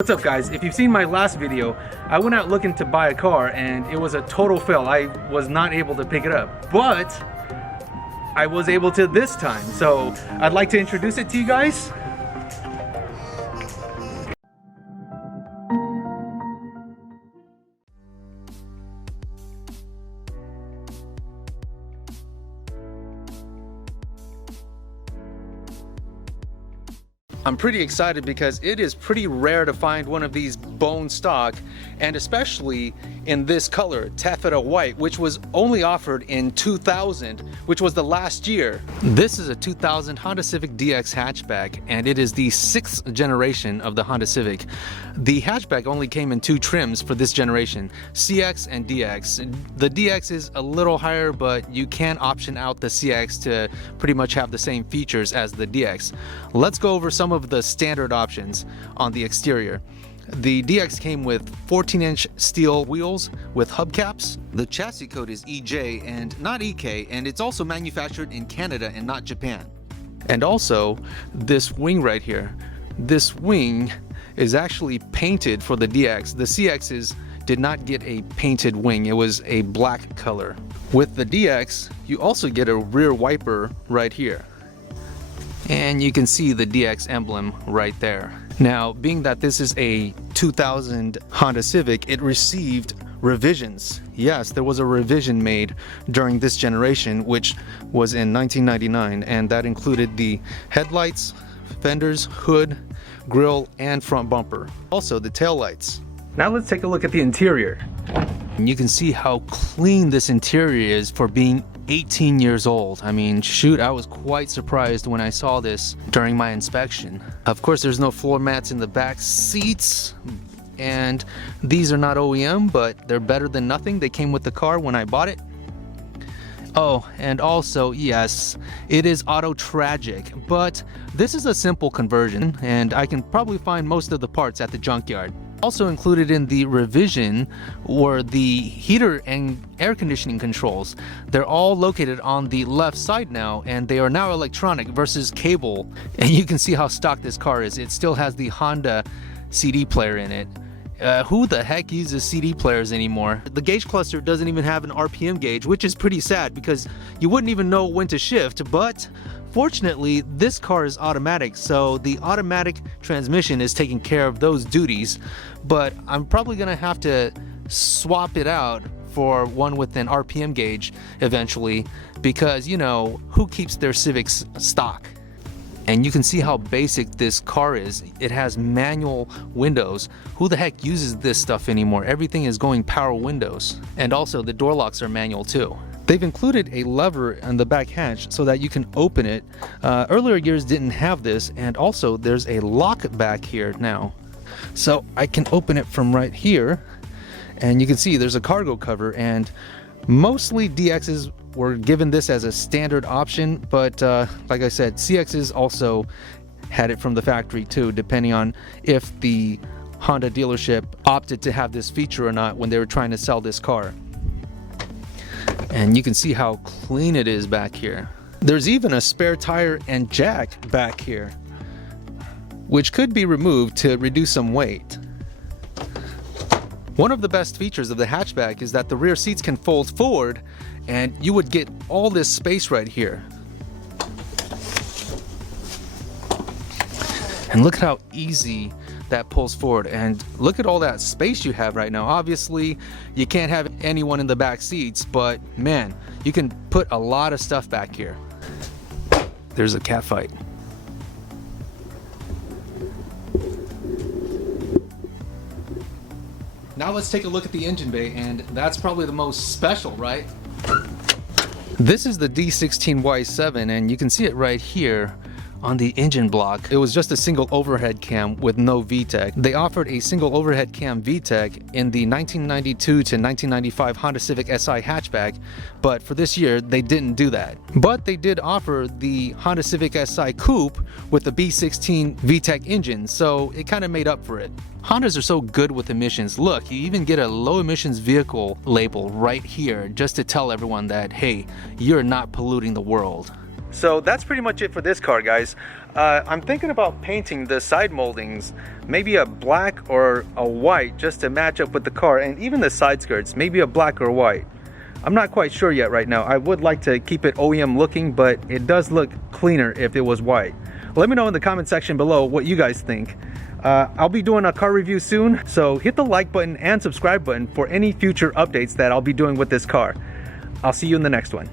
What's up guys, if you've seen my last video, I went out looking to buy a car and it was a total fail. I was not able to pick it up, but I was able to this time. So I'd like to introduce it to you guys. I'm pretty excited because it is pretty rare to find one of these bone stock, and especially in this color, taffeta white, which was only offered in 2000, which was the last year. This is a 2000 Honda Civic DX hatchback, and it is the 6th generation of the Honda Civic. The hatchback only came in 2 trims for this generation, CX and DX. The DX is a little higher, but you can option out the CX to pretty much have the same features as the DX. Let's go over some of the standard options on the exterior. The DX came with 14-inch steel wheels with hubcaps. The chassis code is EJ and not EK, and it's also manufactured in Canada and not Japan. And also, this wing right here, this wing is actually painted for the DX. The CXs did not get a painted wing, it was a black color. With the DX, you also get a rear wiper right here. And you can see the DX emblem right there. Now, being that this is a 2000 Honda Civic, it received revisions. Yes, there was a revision made during this generation, which was in 1999, and that included the headlights, fenders, hood, grille, and front bumper. Also the tail lights. Now let's take a look at the interior. And you can see how clean this interior is for being 18 years old. I mean, shoot, I was quite surprised when I saw this during my inspection. Of course, there's no floor mats in the back seats, and these are not OEM, but they're better than nothing. They came with the car when I bought it. Oh, and also, yes, it is auto tragic, but this is a simple conversion, and I can probably find most of the parts at the junkyard. Also included in the revision were the heater and air conditioning controls. They're all located on the left side now, and they are now electronic versus cable. And you can see how stock this car is. It still has the Honda CD player in it. Who the heck uses CD players anymore? The gauge cluster doesn't even have an RPM gauge, which is pretty sad because you wouldn't even know when to shift, but fortunately, this car is automatic, so the automatic transmission is taking care of those duties, but I'm probably gonna have to swap it out for one with an RPM gauge eventually, because, you know, who keeps their Civics stock? And you can see how basic this car is. It has manual windows. Who the heck uses this stuff anymore? Everything is going power windows. And also the door locks are manual too. They've included a lever on the back hatch so that you can open it. Earlier years didn't have this, and also there's a lock back here now. So I can open it from right here, and you can see there's a cargo cover, and mostly DXs were given this as a standard option, but like I said, CXs also had it from the factory too, depending on if the Honda dealership opted to have this feature or not when they were trying to sell this car. And you can see how clean it is back here. There's even a spare tire and jack back here, which could be removed to reduce some weight. One of the best features of the hatchback is that the rear seats can fold forward, and you would get all this space right here. And look at how easy that pulls forward, and look at all that space you have right now. Obviously, you can't have anyone in the back seats, but man, you can put a lot of stuff back here. There's a cat fight. Now let's take a look at the engine bay, and that's probably the most special, right? This is the D16Y7, and you can see it right here on the engine block. It was just a single overhead cam with no VTEC. They offered a single overhead cam VTEC in the 1992 to 1995 Honda Civic Si hatchback, but for this year they didn't do that. But they did offer the Honda Civic Si Coupe with the B16 VTEC engine, so it kind of made up for it. Hondas are so good with emissions. Look, you even get a low emissions vehicle label right here just to tell everyone that, hey, you're not polluting the world. So that's pretty much it for this car, guys. I'm thinking about painting the side moldings, maybe a black or a white, just to match up with the car, and even the side skirts, maybe a black or white. I'm not quite sure yet right now. I would like to keep it OEM looking, but it does look cleaner if it was white. Let me know in the comment section below what you guys think. I'll be doing a car review soon, so hit the like button and subscribe button for any future updates that I'll be doing with this car. I'll see you in the next one.